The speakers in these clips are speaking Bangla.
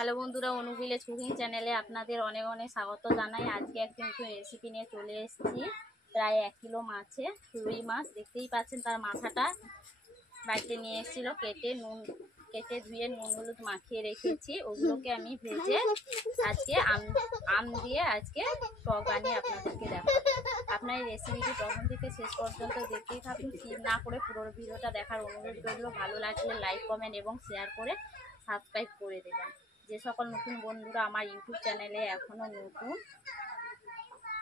হ্যালো বন্ধুরা, অনু ভিলেজ কুকিং চ্যানেলে আপনাদের অনেক অনেক স্বাগত জানাই। আজকে একটা নতুন রেসিপি নিয়ে চলে এসেছি। প্রায় 1 কিলো মাছে রুই মাছ, দেখতেই পাচ্ছেন তার মাথাটা বাড়িতে নিয়ে এসেছিল। কেটে ধুয়ে নুন হলুদ মাখিয়ে রেখেছি। ওগুলোকে আমি ভেজে আজকে আম দিয়ে আজকে টক বানিয়ে আপনাদেরকে দেখাবো। আপনার এই রেসিপিটি প্রথম থেকে শেষ পর্যন্ত দেখতেই থাকুন, স্কিপ না করে পুরো ভিডিওটা দেখার অনুরোধ রইল। ভালো লাগলে লাইক কমেন্ট এবং শেয়ার করে সাবস্ক্রাইব করে দেবেন। যে সকল নতুন বন্ধুরা আমার ইউটিউব চ্যানেলে এখনও নতুন,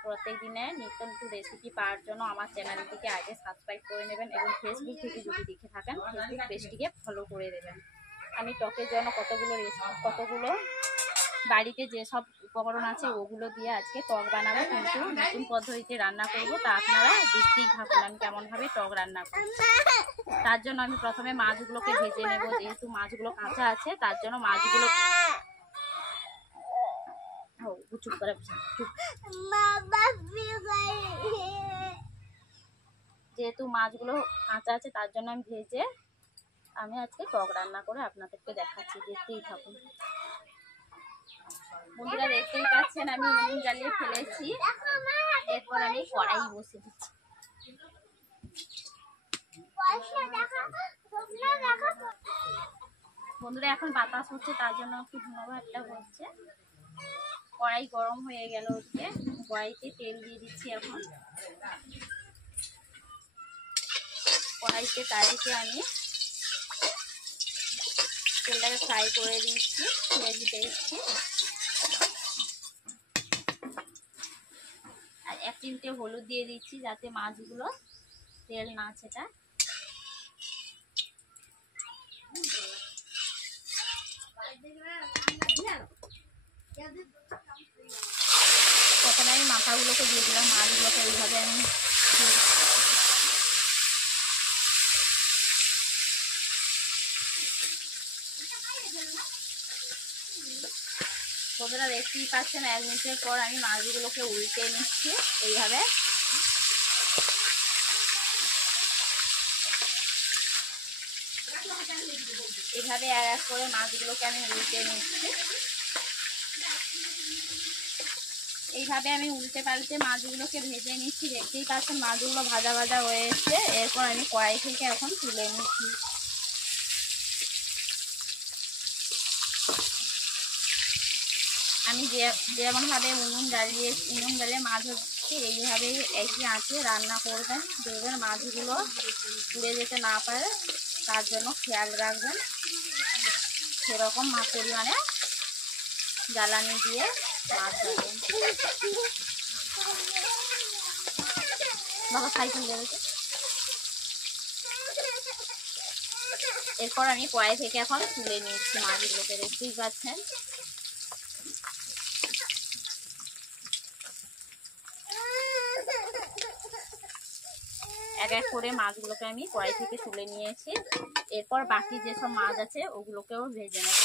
প্রত্যেক দিনে নিত্য নতুন রেসিপি পাওয়ার জন্য আমার চ্যানেলটিকে আগে সাবস্ক্রাইব করে নেবেন এবং ফেসবুক থেকে যদি দেখে থাকেন ফেসবুক পেজটিকে ফলো করে দেবেন। আমি টকের জন্য কতগুলো বাড়িতে যেসব উপকরণ আছে ওগুলো দিয়ে আজকে টক বানাবো, কিন্তু নতুন পদ্ধতিতে রান্না করব। তা আপনারা দেখতেই থাকুন আমি কেমনভাবে টক রান্না করব। তার জন্য আমি প্রথমে মাছগুলোকে ভেজে নেব। যেহেতু মাছগুলো কাঁচা আছে তার জন্য মাছগুলো কাঁচা আছে তার জন্য আমি ভেজে আজকে টক রান্না করে আপনাদেরকে দেখাচ্ছি, দেখতেই থাকুন। বন্ধুরা দেখতেই পাচ্ছেন আমি উনুন জ্বালিয়ে ফেলেছি। এরপর আমি কড়াই বসে দিচ্ছি। বন্ধুরা এখন বাতাস হচ্ছে তার জন্য একটু ধুনোভাবটা হচ্ছে। কড়াই গরম হয়ে গেল হচ্ছে, কড়াইতে তেল দিয়ে দিচ্ছি। এখন কড়াইতে তারিখে আমি তেলটাকে ফ্রাই করে দিচ্ছি, পেঁয়াজ দিচ্ছি আর 1 চিমটে হলুদ দিয়ে দিচ্ছি যাতে মাছগুলো তেল না ছেটায়। প্রথমে আমি মাথাগুলোকে দিয়ে দিলাম, মাছগুলোকে এইভাবে আমি বন্ধুরা দেখতেই পাচ্ছেন 1 মিনিটের পর আমি মাছগুলোকে উল্টে নিচ্ছি। এইভাবে এক করে মাছগুলোকে আমি উল্টে নিচ্ছি। এইভাবে আমি উল্টে পাল্টে মাছগুলোকে ভেজে নিচ্ছি। দেখতেই পাচ্ছেন মাছগুলো ভাজা ভাজা হয়ে এসছে। এরপর আমি কড়াই থেকে এখন তুলে নিচ্ছি। আমি যেমনভাবে উনুন জ্বালিয়ে মাছ হচ্ছে এইভাবেই একই আঁচে রান্না করবেন। দেখবেন মাছগুলো পুড়ে যেতে না পারে, তার জন্য খেয়াল রাখবেন। সেরকম পরিমাণে জ্বালানি দিয়ে মাছ ভাজবেন। বাবা সাইকেল দেবে। এরপর আমি কড়াই থেকে এখন তুলে নিচ্ছি মাছগুলোকে, দেখতেই পাচ্ছেন। এক এক করে মাছগুলোকে আমি কড়াই থেকে তুলে নিয়েছি। এরপর বাকি যেসব মাছ আছে ওগুলোকেও ভেজে নেব।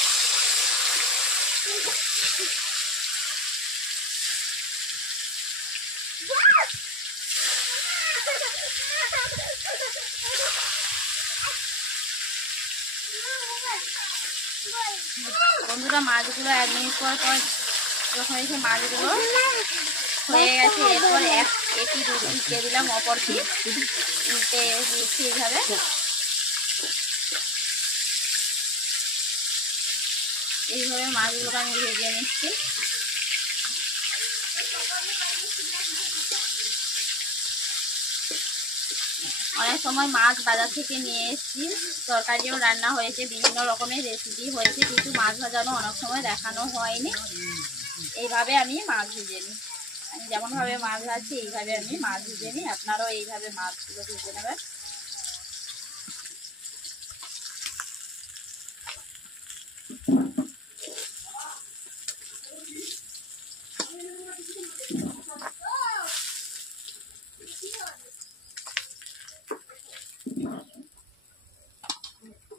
বন্ধুরা মাছগুলো 1 মিনিট পর যখন এসে মাছগুলো হয়ে গেছে, এরপর একটি দুধ দিয়ে দিলাম, অপরটি উল্টে দিচ্ছি। এইভাবে মাছগুলোকে আমি ভেজে নিচ্ছি। অনেক সময় মাছ বাজার থেকে নিয়ে এসেছি, তরকারিও রান্না হয়েছে, বিভিন্ন রকমের রেসিপি হয়েছে, কিন্তু মাছ ভাজানো অনেক সময় দেখানো হয়নি। এইভাবে আমি মাছ ভেজে নিই। আমি যেমনভাবে মাছ ভাজছি এইভাবে আমি মাছ ভেজে নিই। আপনারাও এইভাবে মাছগুলো ভেজে নেবেন।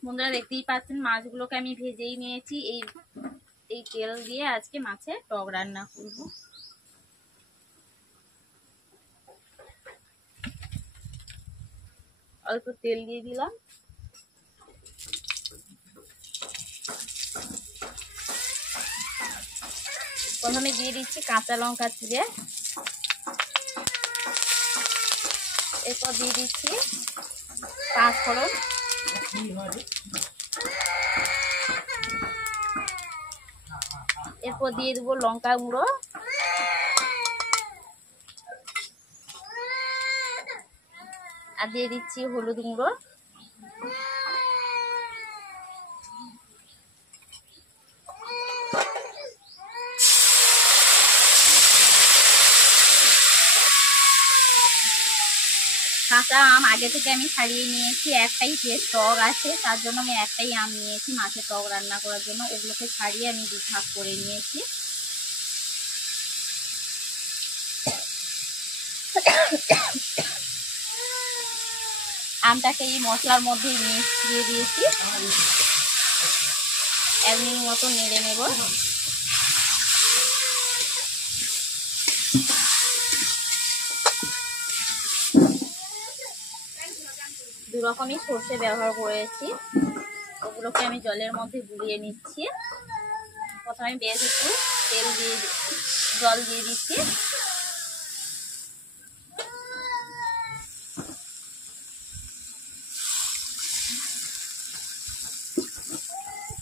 বন্ধুরা দেখতেই পাচ্ছেন মাছগুলোকে আমি ভেজেই নিয়েছি। এই তেল দিয়ে আজকে মাছের টক রান্না করব। অল্প তেল দিয়ে দিলাম। প্রথমে দিয়ে দিচ্ছি কাঁচা লঙ্কা চিড়ে, এরপর দিয়ে দিচ্ছি পাঁচ ফোড়ন, এরপর দিয়ে দেবো লঙ্কা গুঁড়ো, আর দিয়ে দিচ্ছি হলুদ গুঁড়ো, কাঁচা আম আগে থেকে আমি ছাড়িয়ে নিয়েছি, একটাই টক আছে তার জন্য আমি একটাই আম নিয়েছি মাছের টক রান্না করার জন্য, ওগুলোকে ছাড়িয়ে আমি 2 ভাগ করে নিয়েছি। আমটাকে এই মশলার মধ্যেই দিয়ে দিয়েছি, 1 মিনিট মতো নেড়ে নেব। দু রকমই সর্ষে ব্যবহার করেছি, ওগুলোকে আমি জলের মধ্যে গুলিয়ে নিচ্ছি। প্রথমে বেশ একটু জল দিয়ে দিচ্ছি,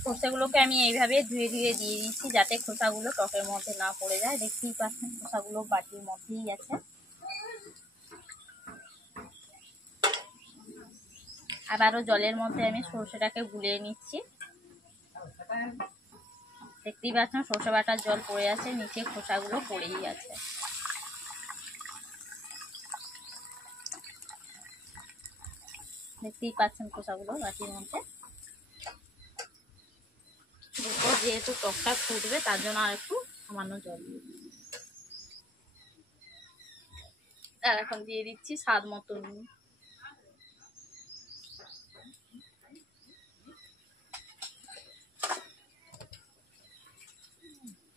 খোসাগুলোকে আমি এইভাবে ধুয়ে দিয়ে দিচ্ছি যাতে খোসাগুলো টকের মধ্যে না পড়ে যায়। দেখতেই পাচ্ছেন খোসাগুলো বাটির মধ্যেই আছে। আবারও জলের মধ্যে আমি সর্ষেটাকে গুলিয়ে নিচ্ছি। দেখতেই পাচ্ছেন সর্ষে বাটার জল পড়ে আছে, নিচে খোসাগুলো পড়েই আছে। দেখতেই পাচ্ছেন খোসাগুলো বাটির মধ্যে। যেহেতু টকটা ফুটবে তার জন্য আর একটু সামান্য জল দিয়ে দিচ্ছি। আর এখন দিয়ে দিচ্ছি স্বাদ মতো নুন।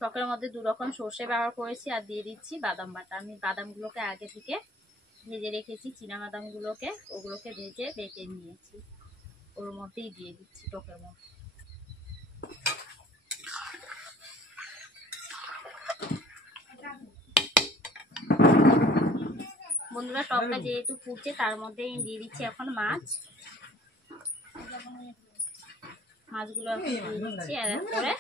টকের মধ্যে 2 রকম সর্ষে ব্যবহার করেছি, আর দিয়ে দিচ্ছি বাদাম বাটা। আমি বাদামগুলোকে আগে থেকে ভেজে রেখেছি, চীনা বাদামগুলোকে, ওগুলোকে ভেজে বেটে নিয়েছি, ওর মধ্যেই দিয়ে দিচ্ছি টকের মধ্যে। বন্ধুরা টকটা যেহেতু ফুটছে তার মধ্যে দিয়ে দিচ্ছি এখন মাছগুলো এখন দিয়ে দিচ্ছি আর এক করে।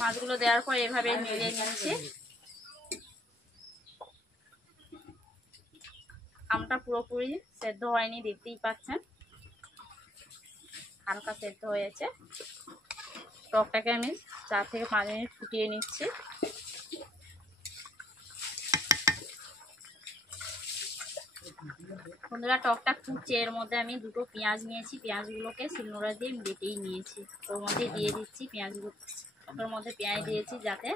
মাছগুলো দেওয়ার পর এভাবে নেড়ে নিচ্ছি। আমটা পুরোপুরি সেদ্ধ হয়নি, দেখতেই পাচ্ছেন হালকা সেদ্ধ হয়েছে। টকটাকে আমি 4 থেকে 5 মিনিট ফুটিয়ে নিচ্ছি। বন্ধুরা টকটা ফুটছে, এর মধ্যে আমি 2টো পেঁয়াজ নিয়েছি, পেঁয়াজগুলোকে শিলনোড়া দিয়ে বেটেই নিয়েছি, ওর মধ্যে দিয়ে দিচ্ছি পেঁয়াজগুলো। টকের মধ্যে পেঁয়াজ দিয়েছি যাতে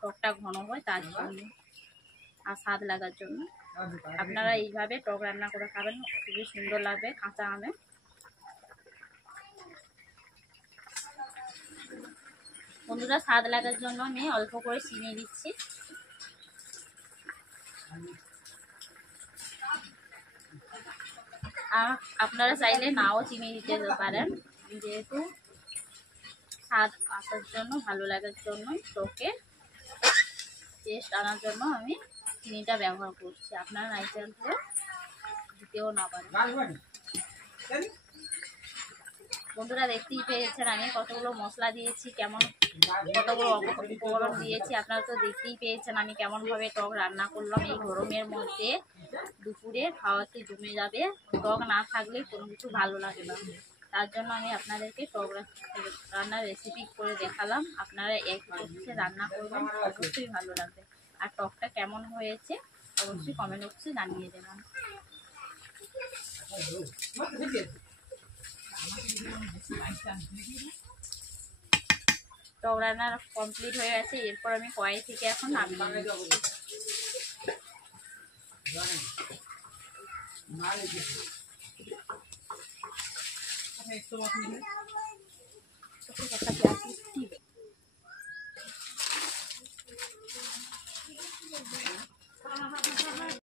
টকটা ঘন হয় তার জন্য, আর স্বাদ লাগার জন্য। আপনারা এইভাবে টক রান্না করে খাবেন, খুবই সুন্দর লাগবে কাঁচা আমে। বন্ধুরা স্বাদ লাগার জন্য আমি অল্প করে চিনি দিচ্ছি। আর আপনারা চাইলে নাও চিনি দিতে পারেন, যেহেতু স্বাদ আসার জন্য, ভালো লাগার জন্য, টকে টেস্ট আনার জন্য আমি চিনিটা ব্যবহার করছি। আপনারা নাই চাইলে দিতেও না পারেন। বন্ধুরা দেখতেই পেয়েছেন আমি কতগুলো মশলা দিয়েছি, কতগুলো উপকরণ দিয়েছি। আপনারা তো দেখতেই পেয়েছেন আমি কেমনভাবে টক রান্না করলাম। এই গরমের মধ্যে দুপুরে খাওয়াতে জমে যাবে, টক না থাকলে কোনো কিছু ভালো লাগে না। তার জন্য আমি আপনাদেরকে টক রান্নার রেসিপি করে দেখালাম। আপনারা একটু রান্না করবেন, অবশ্যই ভালো লাগবে। আর টকটা কেমন হয়েছে অবশ্যই কমেন্ট বক্সে জানিয়ে দেবেন। টক রান্না কমপ্লিট হয়ে গেছে, এরপর আমি কড়াই থেকে এখন নামিয়ে নেব।